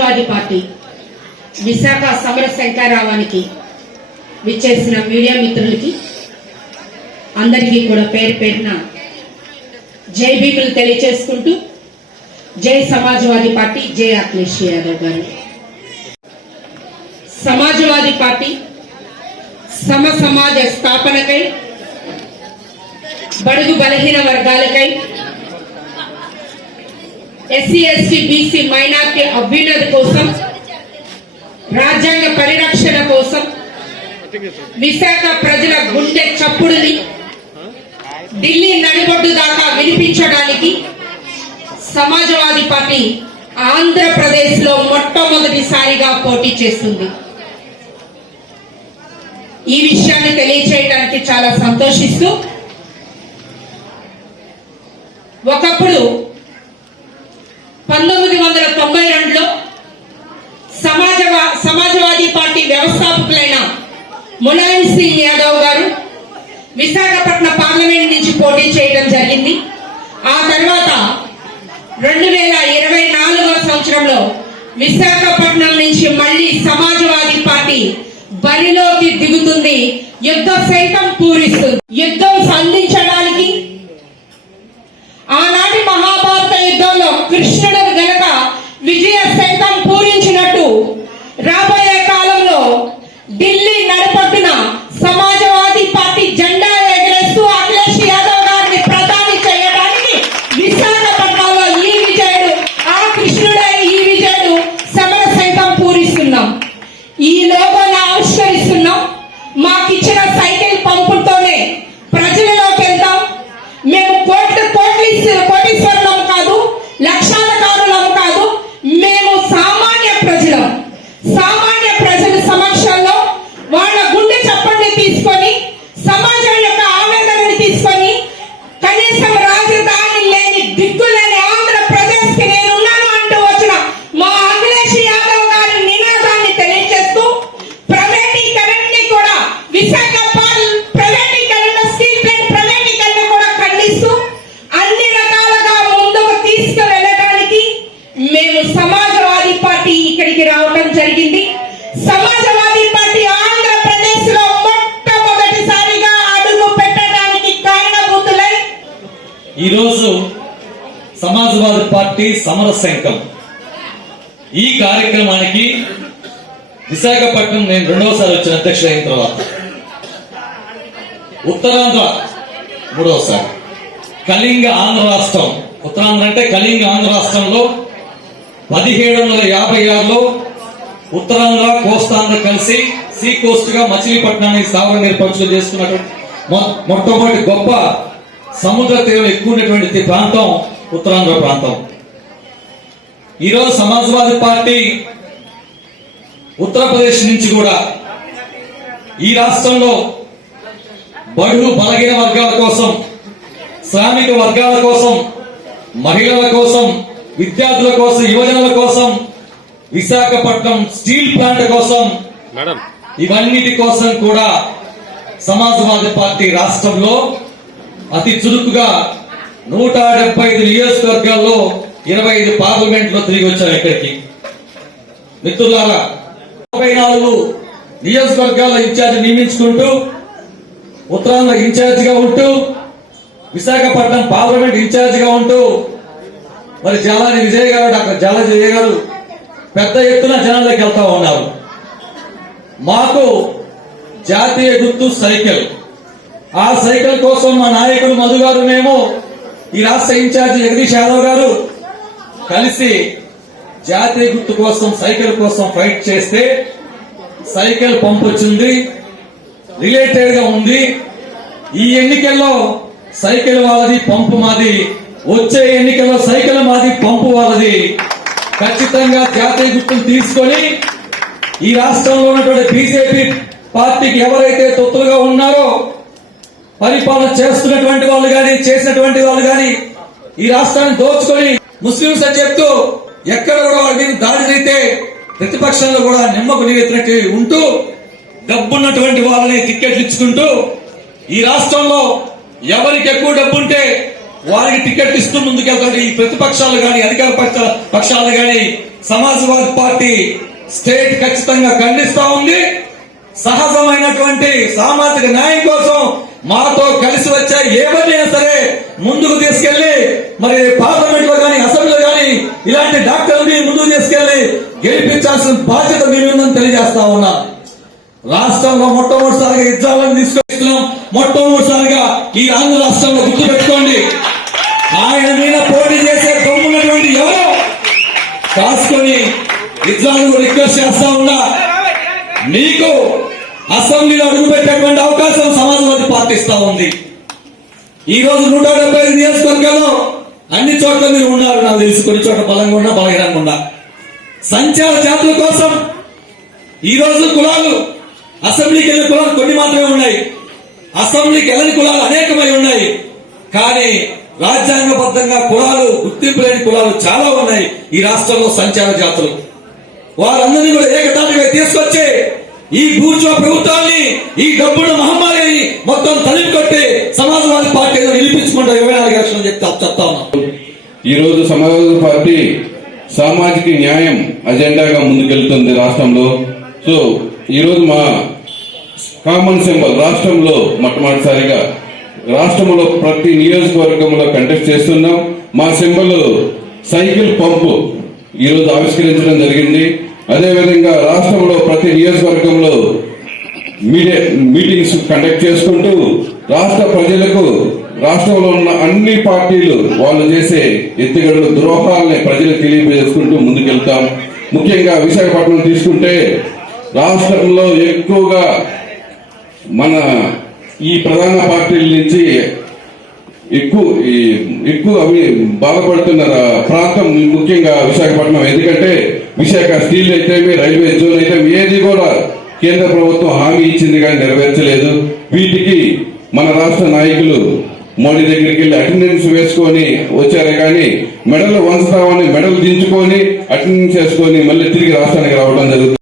Samajwadi party Visakha సమర శంకరావానికి విచ్చేసిన media మిత్రులకి అందరికీ కూడా పేరు పేరున జై భీములు తెలియజేసుకుంటూ జై సమాజ్వాదీ పార్టీ, జై అఖిలేష్ యాదవ్ గారు. సమాజ్వాదీ పార్టీ సమాజ స్థాపనకై, బడుగు బలహీన వర్గాలకై, ఎస్సీ ఎస్టీ బీసీ మైనార్టీ అభ్యున్నతి కోసం, రాజ్యాంగ పరిరక్షణ కోసం, విశాఖ ప్రజల గుండె చప్పుడుని ఢిల్లీ నడిబొడ్డు దాకా వినిపించడానికి సమాజ్వాదీ పార్టీ ఆంధ్రప్రదేశ్ లో మొట్టమొదటిసారిగా పోటీ చేస్తుంది. ఈ విషయాన్ని తెలియచేయడానికి చాలా సంతోషిస్తూ, ఒకప్పుడు 1992లో సమాజ్వాదీ పార్టీ వ్యవస్థాపకులైన ములాయం సింగ్ యాదవ్ గారు విశాఖపట్నం పార్లమెంట్ నుంచి పోటీ చేయడం జరిగింది. ఆ తర్వాత 2024వ సంవత్సరంలో విశాఖపట్నం నుంచి మళ్ళీ సమాజ్వాదీ పార్టీ బరిలోకి దిగుతుంది. యుద్ధం సైతం పూరిస్తుంది. యుద్ధం సంధించడానికి ఆనాటి మహాభారత యుద్ధంలో కృష్ణుడు గనక విజయ సైతం పూరించినట్టు రాబోయే కాలంలో ఢిల్లీ నడిపొట్టున సమాజ్వాదీ పార్టీ జెండా ఎగరేస్తూ అఖిలేష్ యాదవ్ గారిని ప్రధాని చేయడానికి విశాఖపట్నంలో ఈ విజయుడు, ఆ కృష్ణుడే ఈ విజయుడు సమర సైతం పూరిస్తున్నాం. ఈ లోగోను ఆవిష్కరిస్తున్నాం. మాకిచ్చిన సైకిల్ పంపుతోనే ప్రజలలోకి వెళ్తాం. మేము కోటీశ్వరులం కాదు, లక్షాధికారులం కాదు, మేము సామాన్య ప్రజలం. సామాన్య ప్రజల సమక్షంలో వాళ్ళ గుండె చప్పడిని తీసుకొని, సమాజం యొక్క ఆవేదనని తీసుకొని, కనీసం రాజధాని లేని దిక్కులేని ఆంధ్రప్రదేశ్ కి నేను ఉన్నాను అంటూ వచ్చిన మా అఖిలేష్ యాదవ్ గారి నినాదాన్ని తెలియజేస్తూ, ప్రైవేటీకరణని కూడా విశాఖ ప్రైవేటీకరణ, స్టీల్ ప్లాంట్ ప్రైవేటీకరణ కూడా ఖండిస్తూ అన్ని రకాలుగా ముందుకు తీసుకువెళ్ళడానికి మేము సమాజ్వాదీ పార్టీ ఇక్కడికి రావడం జరిగింది. సమాజ్వాదీ పార్టీ ఆంధ్రప్రదేశ్ లో మొట్టమొదటిసారిగా అడుగు పెట్టడానికి కారణభూతులై ఈరోజు సమాజ్వాదీ పార్టీ సమర శంఖం ఈ కార్యక్రమానికి విశాఖపట్నం నేను రెండవసారి వచ్చిన అధ్యక్షుడు అయిన తర్వాత, ఉత్తరాంధ్ర మూడవసారి, కళింగ ఆంధ్ర రాష్ట్రం, ఉత్తరాంధ్ర అంటే కళింగ ఆంధ్ర రాష్ట్రంలో 1756లో ఉత్తరాంధ్ర కోస్తాంధ్ర కలిసి సీ కోస్ట్ గా మచిలీపట్నాన్ని స్థావరం ఏర్పరచుకుని చేసుకున్నటువంటి మొట్టమొదటి గొప్ప సముద్ర తీరం ఎక్కువ ఉన్నటువంటి ప్రాంతం ఉత్తరాంధ్ర ప్రాంతం. ఈరోజు సమాజ్వాదీ పార్టీ ఉత్తరప్రదేశ్ నుంచి కూడా ఈ రాష్ట్రంలో బడుగు బలహీన వర్గాల కోసం, శ్రామిక వర్గాల కోసం, మహిళల కోసం, విద్యార్థుల కోసం, యువజనుల కోసం, విశాఖపట్నం స్టీల్ ప్లాంట్ కోసం, ఇవన్నిటి కోసం కూడా సమాజ్వాదీ పార్టీ రాష్ట్రంలో అతి చురుకుగా 175 నియోజకవర్గాల్లో 25 పార్లమెంట్ లో తిరిగి వచ్చారు. ఇక్కడికి మిత్రులారా, 34 నియోజకవర్గాల ఇన్ఛార్జ్ నియమించుకుంటూ, ఉత్తరాంధ్ర ఇన్ఛార్జ్ గా ఉంటూ, విశాఖపట్నం పార్లమెంట్ ఇన్ఛార్జ్ గా ఉంటూ, మరి జాలాది విజయ్ గారు, డాక్టర్ జాలాది విజయ్ గారు పెద్ద ఎత్తున జనాల్లోకి వెళ్తా ఉన్నారు. మాకు జాతీయ గుర్తు సైకిల్. ఆ సైకిల్ కోసం మా నాయకుడు మధు గారు, మేము ఈ రాష్ట్ర ఇన్ఛార్జ్ జగదీష్ యాదవ్ గారు కలిసి జాతీయ గుర్తు కోసం, సైకిల్ కోసం ఫైట్ చేస్తే సైకిల్ పంపు వచ్చింది. రిలేటెడ్ గా ఉంది. ఈ ఎన్నికల్లో సైకిల్ వాళ్ళది, పంపు మాది. వచ్చే ఎన్నికల్లో సైకిల్ మాది, పంపు వాళ్ళది. ఖచ్చితంగా జాతీయ గుర్తును తీసుకొని ఈ రాష్ట్రంలో ఉన్నటువంటి బీజేపీ పార్టీకి ఎవరైతే తొత్తులుగా ఉన్నారో, పరిపాలన చేస్తున్నటువంటి వాళ్ళు గాని, చేసినటువంటి వాళ్ళు గాని, ఈ రాష్ట్రాన్ని దోచుకొని ముస్లింస్ అని చెప్తూ ఎక్కడ కూడా వాళ్ళ మీద దాడి జరిగితే ప్రతిపక్షంలో కూడా నిమ్మకు నీరెత్తినట్టు ఉంటూ, డబ్బున్నటువంటి వాళ్ళని టికెట్లు ఇచ్చుకుంటూ, ఈ రాష్ట్రంలో ఎవరికి ఎక్కువ డబ్బుంటే వారికి టికెట్ ఇస్తూ ముందుకెళ్తాడు. ఈ ప్రతిపక్షాలు గాని, అధికార పక్షాలు గాని సమాజ్వాదీ పార్టీ స్టేట్ ఖచ్చితంగా ఖండిస్తా ఉంది. సహజమైనటువంటి సామాజిక న్యాయం కోసం మాతో కలిసి వచ్చే ఎవరినైనా సరే ముందుకు తీసుకెళ్లి మరి పార్లమెంట్ లో గాని అసెంబ్లీలో గాని ఇలాంటి డాక్టర్ని ముందుకు తీసుకెళ్లి గెలిపించాల్సిన బాధ్యత మీ ఉందని తెలియజేస్తా ఉన్నా. రాష్ట్రంలో మొట్టమొదటిసారిగా ఇజ్రాలను తీసుకొస్తున్నాం. మొట్టమొదటిసారిగా ఈ ఆంధ్ర రాష్ట్రంలో గుర్తుపెట్టుకోండి, ఆయన మీద పోటీ చేసే దమ్మున్నటువంటి ఎవరు కాసుకొని ఇజ్రాలను రిక్వెస్ట్ చేస్తా ఉన్నా, నీకు అసెంబ్లీలో అడుగుపెట్టేటువంటి అవకాశం సమాజ్వాదీ పార్టీ ఇస్తా ఉంది. ఈ రోజు 175 నియోజకవర్గాల్లో అన్ని చోట్ల మీరు ఉన్నారు. నాకు తెలిసి కొన్ని చోట్ల బలంగా ఉన్నా బలహీనంగా ఉన్నా. సంచార జాతుల కోసం ఈ రోజు కులాలు అసెంబ్లీకి వెళ్ళిన కులాలు కొన్ని మాత్రమే ఉన్నాయి. అసెంబ్లీకి వెళ్ళని కులాలు అనేకమై ఉన్నాయి. కానీ రాజ్యాంగబద్ధంగా కులాలు గుర్తింపు లేని కులాలు చాలా ఉన్నాయి ఈ రాష్ట్రంలో. సంచార జాతులు వారందరినీ కూడా ఏకతాటిగా తీసుకొచ్చి ఈ బూర్జువా ప్రభుత్వాన్ని, ఈ డబ్బుల మహమ్మారిని మొత్తం తలిపి కొట్టి సమాజ్వాదీ పార్టీ నిలిపించుకుంటా 24 లక్షలు చెప్తా ఉన్నాం. ఈ రోజు సమాజ్వాదీ పార్టీ సామాజిక న్యాయం అజెండాగా ముందుకెళ్తుంది రాష్ట్రంలో. సో ఈ రోజు మా కామన్ సింబల్ రాష్ట్రంలో మొట్టమొదటిసారిగా రాష్ట్రంలో ప్రతి నియోజకవర్గంలో కంటెస్ట్ చేస్తున్నాం. మా సింబల్ సైకిల్ పంపు ఈ రోజు ఆవిష్కరించడం జరిగింది. అదేవిధంగా రాష్ట్రంలో ప్రతి నియోజకవర్గంలో మీటింగ్స్ కండక్ట్ చేసుకుంటూ రాష్ట్ర ప్రజలకు రాష్ట్రంలో ఉన్న అన్ని పార్టీలు వాళ్ళు చేసే ఎత్తుగడలు ద్రోహాలని ప్రజలకు తెలియజేసుకుంటూ ముందుకెళ్తాం. ముఖ్యంగా విశాఖపట్నం తీసుకుంటే రాష్ట్రంలో ఎక్కువగా మన ఈ ప్రధాన పార్టీల నుంచి ఎక్కువ అవి బాధపడుతున్న ప్రాంతం ముఖ్యంగా విశాఖపట్నం. ఎందుకంటే విశాఖ స్టీల్ అయితే రైల్వే జోన్ అయితే ఏది కూడా కేంద్ర ప్రభుత్వం హామీ ఇచ్చింది కానీ నెరవేర్చలేదు. వీటికి మన రాష్ట్ర నాయకులు మోడీ దగ్గరికి వెళ్ళి అటెండెన్స్ వేసుకొని వచ్చారే కానీ మెడలు వంచుతామని మెడలు దించుకొని అటెండెన్స్ వేసుకొని మళ్ళీ తిరిగి రాష్ట్రానికి రావడం జరుగుతుంది.